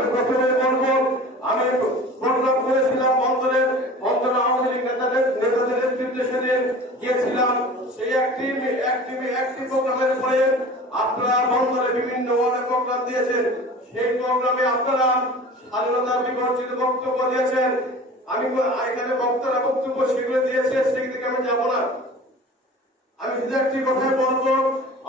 আমি প্রথমে বলবো, আমি প্রোগ্রাম করেছিলাম বন্দরে আওয়ামী লীগ নেতাদের নেতৃত্বে সেদিন গিয়েছিলাম। সেই একটি প্রোগ্রামের পরে আপনারা বন্দরে বিভিন্ন ওয়ার্ডে প্রোগ্রাম দিয়েছেন। সেই প্রোগ্রামে আপনারা স্বাধীনতা বিবর্জিত বক্তব্য দিয়েছেন। আমি এখানে বক্তারা বক্তব্য সেগুলো দিয়েছে, সেদিকে আমি যাবো না। আমি শুধু একটি কথাই বলবো,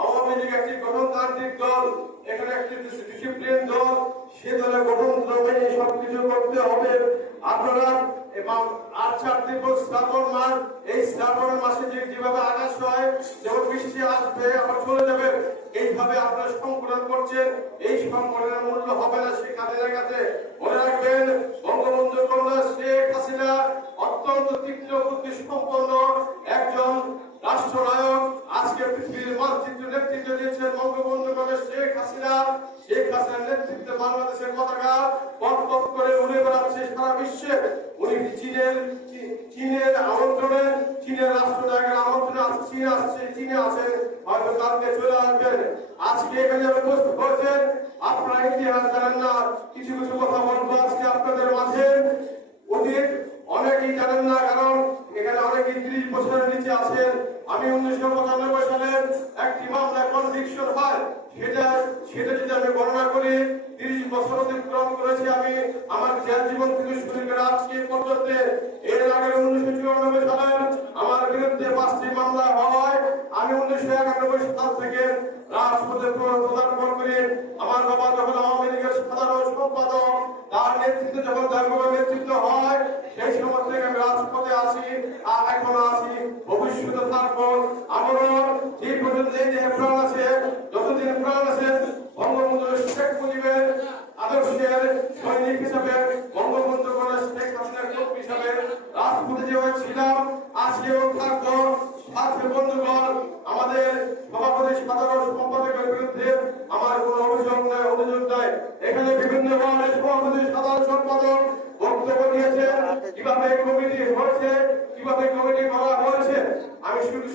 আওয়ামী লীগ একটি গণতান্ত্রিক দল, এখানে একটি ডিসিপ্লিন দল, সে দলে গঠনক্রমে সবকিছু করতে হবে। আপনারা আর 4 দিবস শ্রাবণ মাস, এই শ্রাবণ মাসে যেভাবে আকাশ হয়, যেমন বৃষ্টি আসবে আবার চলে যাবে, এইভাবে আপনারা সংকলন করছেন। এই সংকলনের মূল্য হবে না শেখ হাসিনার কাছে। মনে রাখবেন, বঙ্গবন্ধু কন্যা শেখ হাসিনা অত্যন্ত তীক্ষ্ণ বুদ্ধি সম্পন্ন একজন রাষ্ট্রনায়ক। আজকে পৃথিবীর মানচিত্র নেতৃত্ব দিয়েছেন বঙ্গবন্ধু কন্যা শেখ হাসিনা। শেখ হাসিনার নেতৃত্বে বাংলাদেশের পতাকা পথ করে উড়ে বেড়াচ্ছে সারা বিশ্বে। উনি চীনের আমন্ত্রণে, চীনের রাষ্ট্রনায়কের আমন্ত্রণে চীনে আছে, হয়তো কালকে চলে আসবেন। আজকে এখানে উপস্থিত হয়েছেন, আপনারা ইতিহাস জানেন না। কিছু কথা বলবো আজকে আপনাদের মাঝে। অতীত অনেকেই জানেন না, কারণ এখানে অনেকেই 30 বছরের নিচে আছেন। আমি 1995 সালে একটি মামলায় কনভিকশন হয়, সেটা যদি আমি গণনা করি, 30 বছর অতিক্রম করেছি আমি আমার জেল জীবন থেকে শুরু করে আজকে পর্যন্ত। এর আগে 1994 সালে আমার বিরুদ্ধে 5টি মামলা হয়। আমি 1991 সাল থেকে রাজপথে পদার্পণ করি। আমার বাবা যখন আওয়ামী লীগের সাধারণ সম্পাদক, তার নেতৃত্বে যখন দলগত নেতৃত্ব হয়, সেই সময় থেকে আমি রাজপথে আসি, আর এখন আসি, ভবিষ্যতে থাকবো। আমারও যে পর্যন্ত এই দেহে প্রাণ আছে, যতদিন প্রাণ আছে, বঙ্গবন্ধু শেখ মুজিবের আদর্শের সৈনিক হিসাবে, বঙ্গবন্ধু কন্যা শেখ হাসিনার কর্মী হিসাবে রাজপথে যেভাবে ছিলাম, আজকেও থাকবো। সাথে বন্ধুগণ, আমাদের সভাপতি সাধারণ সম্পাদকের বিরুদ্ধে আমার কোন অভিযোগ নাই। এখানে বিভিন্ন ওয়ার্ডের সভাপতি সাধারণ সম্পাদক বক্তব্য দিয়েছেন, কিভাবে কমিটি হয়েছে, কিভাবে কমিটি করা হয়েছে। আমি শুধু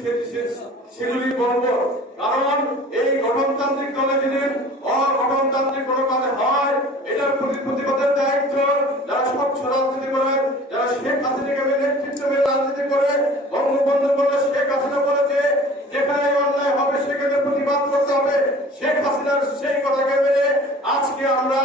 সেগুলি বলবো, কারণ এই গঠনতান্ত্রিক দলে যেদিন অগঠনতান্ত্রিক কোনো কাজ হয়, এটার প্রতিবাদের দায়িত্ব যারা স্বচ্ছ রাজনীতি করেন, যারা শেখ হাসিনাকে নেতৃত্ব মেনে রাজনীতি করে। বঙ্গবন্ধু কন্যা শেখ হাসিনা বলেছে, যেখানে অন্যায় হবে সেখানে প্রতিবাদ করতে হবে। শেখ হাসিনার সেই কথাকে মেনে আজকে আমরা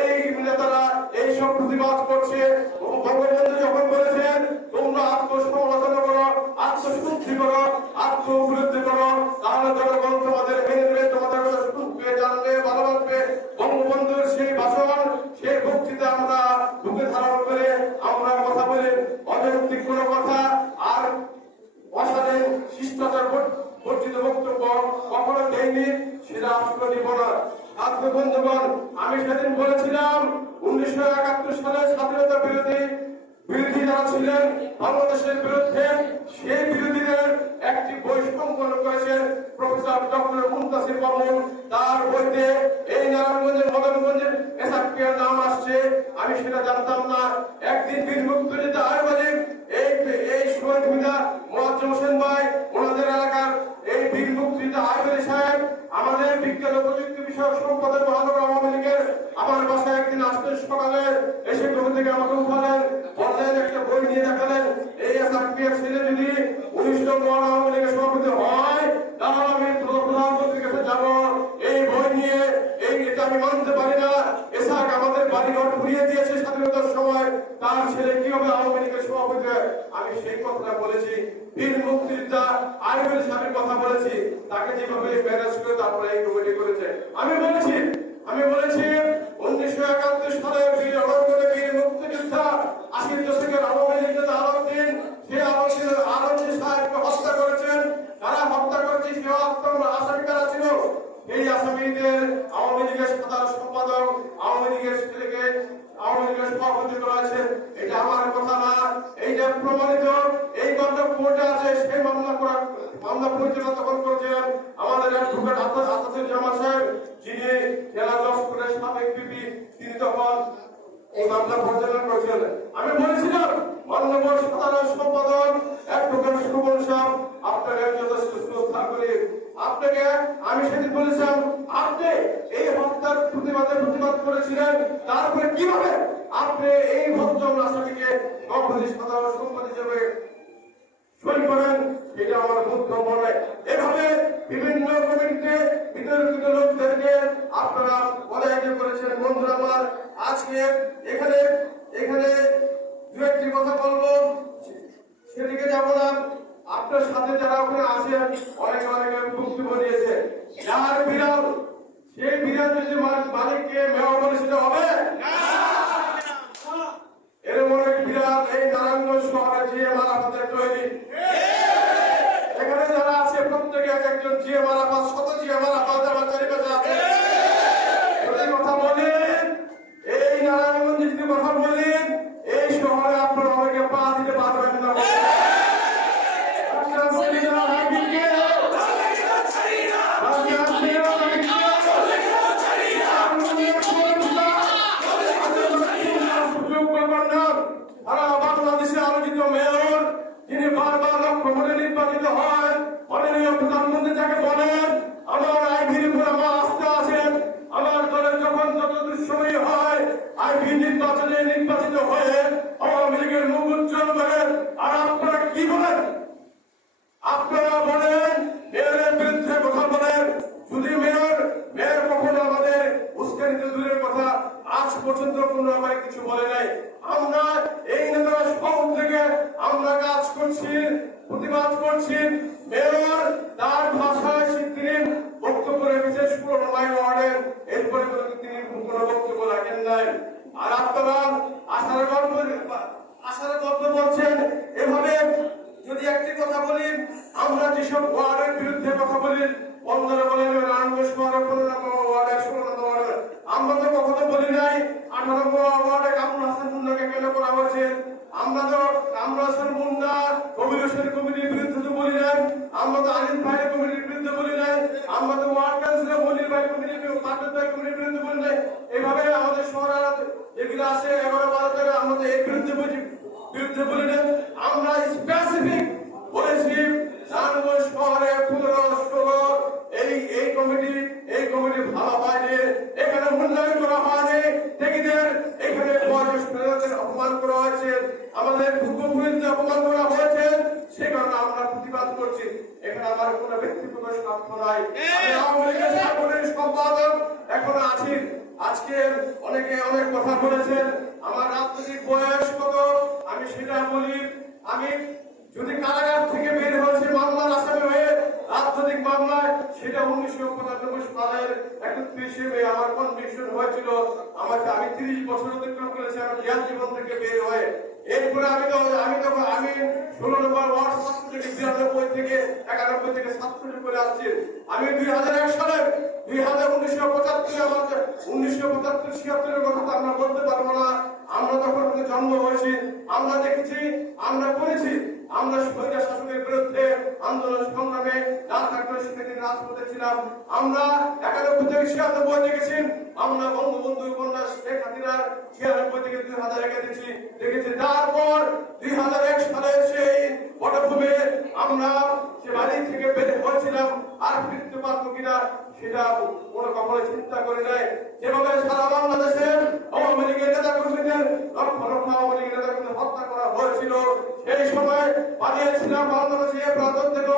এই নেতারা এই সব প্রতিবাদ করছে। বঙ্গবন্ধু যখন বলেছেন, তোমরা আত্মসমালোচনা করো, আত্মশুদ্ধি করো, আত্ম উপলব্ধি করো, তাহলে জনগণ তোমাদের মেনে নেবে, তোমাদের শুনবে, জানবে, ভালোবাসবে। বঙ্গবন্ধুর সেই ভাষণ, সেই বক্তৃতা আমরা বুকে ধারণ করে আমরা কথা বলি। অযৌক্তিক কোন কথা আর অশালীন শিষ্টাচার বর্জিত বক্তব্য কখনো দেয়নি, সেটা আসলে নিব না। ছাত্র বন্ধুগণ, আমি সেদিন বলেছিলাম 1971 সালে স্বাধীনতা বিরোধী যারা ছিলেন বাংলাদেশের বিরুদ্ধে, সেই বিরোধীদের একটি বই সংকলন করেছেন প্রফেসর ডক্টর মুনতাসির মামুন। তার বইতে এই নারায়ণগঞ্জের মদনগঞ্জের এসআরপির নাম আসছে, আমি সেটা জানতাম না। একদিন বীর মুক্তিযুদ্ধ আয়োজক এই শহীদ মিনা মোয়াজ্জেম হোসেন ভাই, ওনাদের এলাকার এই বীর মুক্তিযুদ্ধ আয়োজক সাহেব আমাদের বিজ্ঞান ও প্রযুক্তি বিষয়ক সম্পাদক মহানগর আওয়ামী লীগের আমার বাসায় একদিন আসতে সকালে এসে ঘুম থেকে আমাকে উঠালেন, বললেন একটা বই নিয়ে দেখালেন, এই এসআরপির ছেলে যদি 19 নম্বর আওয়ামী লীগের সভাপতি হয়, তাহলে আমি প্রধানমন্ত্রীর কাছে যাবো। এই বই নিয়ে এটা আমি মানতে পারি না। এসআক আমাদের বাড়িঘর ঘুরিয়ে দিয়েছে স্বাধীনতার সময়, তার ছেলে কি হবে আওয়ামী লীগের সভাপতি? আমি সেই কথাটা বলেছি। বীর মুক্তিযোদ্ধা আইনুল সাহেবের কথা বলেছি, তাকে যেভাবে ম্যানেজ করে তারপরে এই কমিটি করেছে। আমি বলেছি 1971 সালে বীর অনন্তরে বীর মুক্তিযোদ্ধা 80 দশকের আওয়ামী লীগ নেতা আলাউদ্দিন, সেই আলাউদ্দিন সাহেবকে হত্যা করেছেন। তারা হত্যা করেছে, সে আসামি কারা ছিল? এই আসামিদের আওয়ামী লীগের সাধারণ সম্পাদক, আওয়ামী লীগের ছেলেকে আওয়ামী লীগের সভাপতি করেছে। এটা আমার কথা না, এইটা প্রমাণিত। এই মামলা কোর্টে আছে, সেই মামলা পরিচালনা তখন করেছিলেন আমাদের অ্যাডভোকেট আসাদুজ্জামান সাহেব, যিনি জেলা লস্করের সাবেক পিপি। তিনি তখন এই মামলা পরিচালনা করেছিলেন। আমি বলেছিলাম মাননীয় সাধারণ সম্পাদক অ্যাডভোকেট সুমন সাহেব আপনাকে যথেষ্ট শ্রদ্ধা করি। আপনাকে আমি সেদিন বলেছিলাম আপনি এই হত্যার প্রতিবাদ করেছিলেন, তারপরে কিভাবে আপনি এই ভদ্র আসামিকে সভাপতি সাধারণ সম্পাদক হিসেবে সই করেন, এটা আমার বক্তব্য নয়। এভাবে বিভিন্ন কমিটিতে বিতর্কিত লোকদেরকে আপনারা পরাজিত করেছেন। বন্ধুরা আমার, আজকে এখানে দু একটি কথা বলবো, সেদিকে যাব না। আপনার সাথে যারা ওখানে আছেন অনেকে বক্তব্য দিয়েছে, যার বিড়াল সেই বিড়াল যদি মালিককে মেয়র বলে সেটা হবে এরকম অনেক বিড়াল এই নারায়ণগঞ্জ শহরে জিএম আরাফাতের তৈরি। এখানে যারা আছে প্রত্যেকে একজন জিএম আরাফাত, শত জিএম আরাফাত আমার চারিপাশে আছে। যদি কথা বলেন এই নারায়ণগঞ্জ যদি কথা বলেন এই শহরে আপনারা অনেকে পা দিতে পারবেন না। বাংলাদেশে আলোচিত মেয়র যিনি বারবার লক্ষ্য করে নির্বাচিত হয়, মাননীয় প্রধানমন্ত্রী যাকে বলেন, আমার আইভির উপর আমার আস্থা আছেন। আমার দলের যখন যত দুঃসময় হয় আইভি নির্বাচিত হয়ে আওয়ামী লীগের মুখ উজ্জ্বল করেন। আর আপনারা কি বলেন? আপনারা বলেন মেয়রের বিরুদ্ধে কথা বলেন। যদি মেয়র কখনো আমাদের উস্কানিতে দূরের কথা, আজ পর্যন্ত কোনো আমার কিছু বলে নাই। আমরা এই নেতারা সব থেকে আমরা কাজ করছি, প্রতিবাদ করছি। মেয়র তার ভাষায় তিনি বক্তব্য রেখেছেন 16 নম্বর ওয়ার্ডের, এরপরে তিনি কোনো বক্তব্য রাখেন নাই। আর আপনারা আশার গল্প বলছেন। এভাবে যদি একটি কথা বলি, আমরা যেসব ওয়ার্ডের বিরুদ্ধে কথা বলি, বন্ধুরা বলেন নারায়ণগঞ্জ শহরের 15 নম্বর ওয়ার্ডের 16 নম্বর ওয়ার্ডের, আমরা তো কখনো বলি নাই 18 নম্বর ওয়ার্ডে কামরুল হাসান মুন্নাকে কেন করা হয়েছে। আমরা হাসান মুন্না কবির হোসেন কমিটির বিরুদ্ধে তো বলি নাই, আমরা তো আলিম ভাইয়ের কমিটির বিরুদ্ধে বলি নাই, আমরা তো ওয়ার্ড কাউন্সিলর মনির ভাই কমিটির বিরুদ্ধে বলি নাই। এইভাবে আমাদের শহরে যেগুলো আছে 11-12 আমরা তো এর বিরুদ্ধে বলি নাই। আমরা স্পেসিফিক বলেছি নারায়ণগঞ্জ শহরে 15-16 এই কমিটি ভালো হয়নি, এখানে মূল্যায়ন করা হয়নি, ঠিকদের এখানে বয়োজ্যেষ্ঠদের অপমান করা হয়েছে, আমাদের ভূমিতে অপমান করা হয়েছে, সে কারণে আমরা প্রতিবাদ করছি। এখানে আমার কোনো ব্যক্তিগত স্বার্থ নাই। আমি আওয়ামী লীগের সাংগঠনিক সম্পাদক এখন আছি। আজকে অনেকে অনেক কথা বলেছেন, আমার রাজনৈতিক বয়স কত আমি সেটা বলি। আমি যদি কারাগার থেকে বের হয়েছে মামলার আসামি হয়ে রাজনৈতিক মামলায়, সেটা 1995 সালের 31 মে আমার কনভিকশন হয়েছিল। আমি 30 বছর অতিক্রম করেছি আমার জেল জীবন থেকে বের হয়ে। এরপরে আমি 16 নম্বর ওয়ার্ড ছাত্র থেকে 92 থেকে 91 থেকে ছাত্র করে আসছি। আমি 2001 সালে 1975 আমার 1975-76 কথা তো আমরা বলতে পারবো না। আমরা তখন জন্ম হয়েছি, আমরা দেখেছি, আমরা করেছি। আমরা স্বৈর শাসনের বিরুদ্ধে আন্দোলন সংগ্রামে না থাকলেও সেদিন রাজপথে ছিলাম। আমরা 91 থেকে 96 দেখেছি, আমরা বঙ্গবন্ধু উপন্যাস শেখ হাসিনার 96 থেকে 2001 দেখেছি। তারপর 2001 সালের সেই পটভূমি আমরা সে বাড়ি থেকে বের হয়েছিলাম, আর ফিরতে পারবো কিনা সেটা কখনো চিন্তা করে নাই। যেভাবে সারা বাংলাদেশের আওয়ামী লীগের নেতা কর্মীদের লক্ষ লক্ষ আওয়ামী লীগের নেতা কর্মীদের হত্যা করা হয়েছিল, সেই সময় পালিয়েছিলাম বাংলাদেশে প্রান্ত থেকে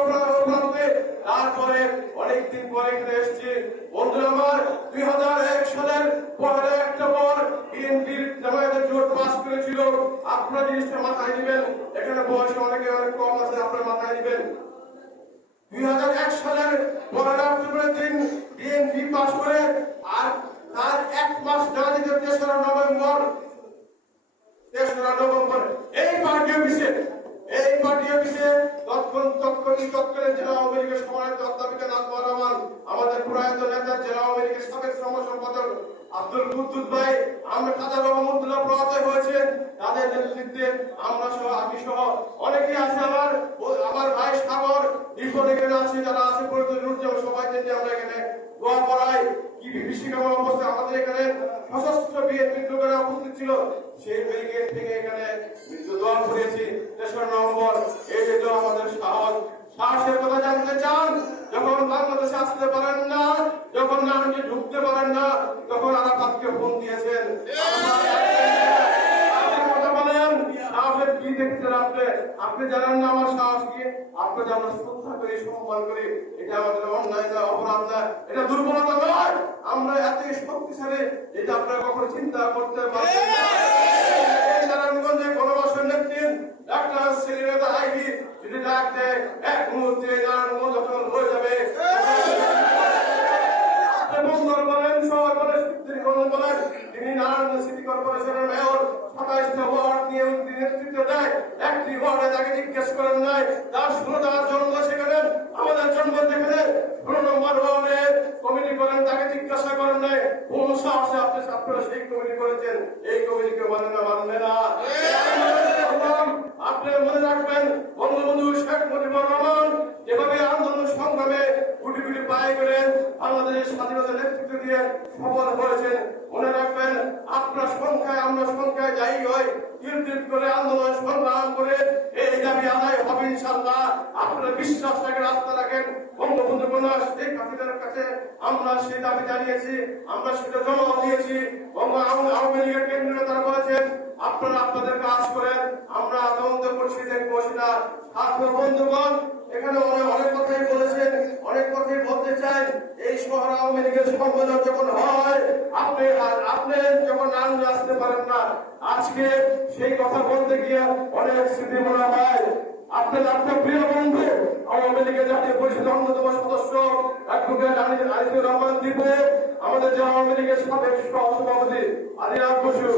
প্রান্তে। তারপরে অনেকদিন পরে এখানে এসেছি। বন্ধুরা আমার, 2001 সালের 1 অক্টোবর বিএনপির জামায়াতের জোট পাস করেছিল। আপনারা জিনিসটা মাথায় দিবেন, এখানে বয়স অনেক কম আছে, আপনারা মাথায় দিবেন। 2001 সালের 1 অক্টোবরের দিন বিএনপি পাস করে, আর তার 1 মাস না দিতে 3রা নভেম্বর এই পার্টি অফিসে তৎকালীন জেলা আওয়ামী লীগের সভাপতি অধ্যাপিকা নাজমা রহমান, আমাদের প্রয়াত নেতা জেলা আওয়ামী লীগের সাবেক সম্পাদক আব্দুল কুদ্দুস ভাই, আমরা কাজী রহমতুল্লাহ প্রয়াত হয়েছেন, তাদের নেতৃত্বে আমরা সহ আমি সহ অনেকেই আছে, আমার ভাই সাগর ইফোর এখানে আছে, যারা আছে পরিচয় সবাই আমরা এখানে দোয়া পড়ায় কি বিভীষিকাময় অবস্থায় আমাদের এখানে সশস্ত্র বিএনপি লোকেরা উপস্থিত ছিল, সেই ব্যারিকেড থেকে এখানে মৃত্যু দোয়া করেছি। 3রা নভেম্বর এই যে আমাদের সাহসের কথা জানতে চান, যখন বাংলাদেশে আসতে পারেন না, যখন নানকে ঢুকতে পারেন না, তখন আরাফাতকে ফোন দিয়েছেন। কথা বলেন সাহসের কি দেখছেন আপনি জানেন না আমার সাহস কি? আপনাকে আমরা শ্রদ্ধা করি, সম্মান করি, এটা আমাদের অন্যায় না, অপরাধ না, এটা দুর্বলতা নয়। আমরা এতই শক্তিশালী, এটা আপনারা কখনো চিন্তা করতে পারবেন না। নারায়ণগঞ্জে গণবাসন নেত্রী ডাক্তার শ্রীলেদা আইভি যদি ডাক দেয়, এক মুহূর্তে নারায়ণগঞ্জ যখন হয়ে যাবে। বন্দর বলেন, শহর বলেন, বলেন, তিনি নারায়ণগঞ্জ সিটি কর্পোরেশনের মেয়র 27টা ওয়ার্ড নিয়ে নেতৃত্ব দেয়। একটি ওয়ার্ডে তাকে জিজ্ঞেস করেন নাই তার 16টার জন্ম সেখানে, আমাদের জন্ম যেখানে 16 নম্বর ওয়ার্ডে কমিটি করেন, তাকে জিজ্ঞাসা করেন নাই কোন সাহসে আপনারা সেই কমিটি করেছেন। এই কমিটিকে মানেন না, মানবে না। আপনি মনে রাখবেন বঙ্গবন্ধু শেখ মুজিবুর রহমান যেভাবে আন্দোলন সংগ্রামে গুটি গুটি পায়ে গেলেন, বাংলাদেশের স্বাধীনতার নেতৃত্ব দিয়ে সফল হয়েছেন। মনে রাখবেন আপনার সংখ্যায় আমরা সংখ্যায় যাই হয়, নির্দিষ্ট করে আন্দোলন সংগ্রাম করে এই দাবি আদায় হবে ইনশাআল্লাহ। আপনারা বিশ্বাস রাখেন, আস্থা রাখেন। বঙ্গবন্ধু কন্যা শেখ হাসিনার কাছে আমরা সেই দাবি জানিয়েছি, আমরা সেটা জমা দিয়েছি। আওয়ামী লীগের কেন্দ্রীয় তারা বলেছেন আপনারা আপনাদের কাজ করেন, আমরা তদন্ত করছি, দেখবো সেটা। ছাত্র বন্ধুগণ এখানে অনেক কথাই বলেছেন, অনেক কথাই বলতে চান। এই শহর আওয়ামী লীগের সম্মেলন যখন হয়, আপনি যখন নাম আসতে পারেন না, আজকে সেই কথা বলতে গিয়ে অনেক স্মৃতি মনে হয়। আপনার প্রিয় বন্ধু আওয়ামী লীগের জাতীয় পরিষদের অন্যতম সদস্য অ্যাডভোকেট আনিসুর রহমান দীপু, আমাদের যে আওয়ামী লীগের সাবেক সভাপতি আদিনাথ বসু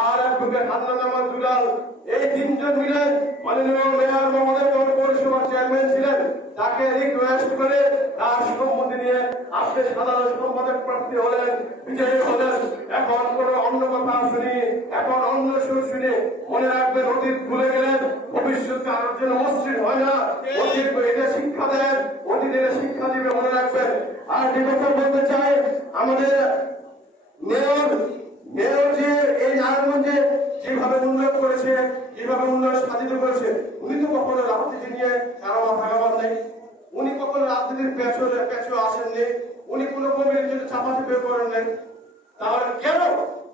আর অ্যাডভোকেট হান্নান আহমদ দুলাল, এই 3 জন মিলে মাননীয় মেয়র মহোদয় পৌরসভার চেয়ারম্যান ছিলেন, তাকে রিকোয়েস্ট করে তার সম্মতি নিয়ে আপনি সাধারণ সম্পাদক প্রার্থী হলেন, বিজয়ী হলেন। এখন কোনো অন্য কথা শুনি, এখন অন্য সুর শুনি। মনে রাখবেন অতীত ভুলে গেলেন, ভবিষ্যৎ কারোর জন্য মসৃণ হয় না। অতীত এটা শিক্ষা দেন, অতীত এটা শিক্ষা দিবে, মনে রাখবেন। আর যে কথা বলতে চাই, আমাদের মেয়র যে এই নারায়ণগঞ্জে যেভাবে উন্নয়ন করেছে, যেভাবে উন্নয়ন সাধিত করেছে, উনি তো কখনো রাজনীতি নিয়ে কারো মাথা ঘামান নেই, উনি কখনো রাজনীতির পেছনে আসেননি, উনি কোনো কমিটির জন্য চাপাচাপি করেন নাই। তাহলে কেন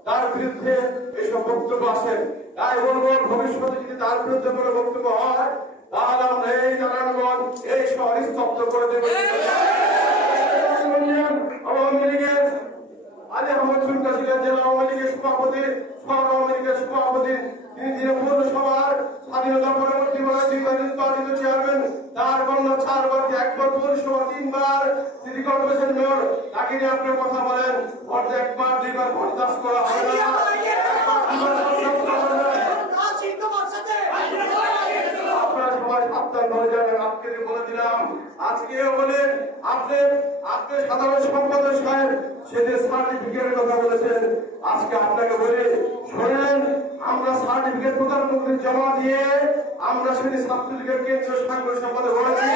তার বিরুদ্ধে এইসব বক্তব্য আসেন? তাই বলবো ভবিষ্যতে যদি তার বিরুদ্ধে কোনো বক্তব্য হয়, তাহলে আমরা এই নারায়ণগঞ্জ এই শহর স্তব্ধ করে দেব। আওয়ামী লীগের আলী আহমদ চুলকা ছিলেন জেলা আওয়ামী লীগের সভাপতি, শহর আওয়ামী লীগের সভাপতি। তিনি পৌরসভার স্বাধীনতা পরবর্তী নির্বাচিত চেয়ারম্যান। তার কন্যা 4 বার, 1 বার পৌরসভা, 3 বার সিটি কর্পোরেশন মেয়র। তাকে নিয়ে আপনি কথা বলেন, ভোট 1 বার 2 বার বরদাস্ত করা হবে না। আপনারা সবাই সাবধান হয়ে যাবেন। আজকে বলে দিলাম, আজকেও বলেন আপনি সাধারণ সম্পাদক সাহেব সেদিন সার্টিফিকেটের কথা বলেছেন। আজকে আপনাকে বলে শোনেন, আমরা সার্টিফিকেট প্রধানমন্ত্রী জমা দিয়ে আমরা সেদিন ছাত্রলীগের কেন্দ্রীয় সাংগঠনিক সম্পাদক হয়েছি।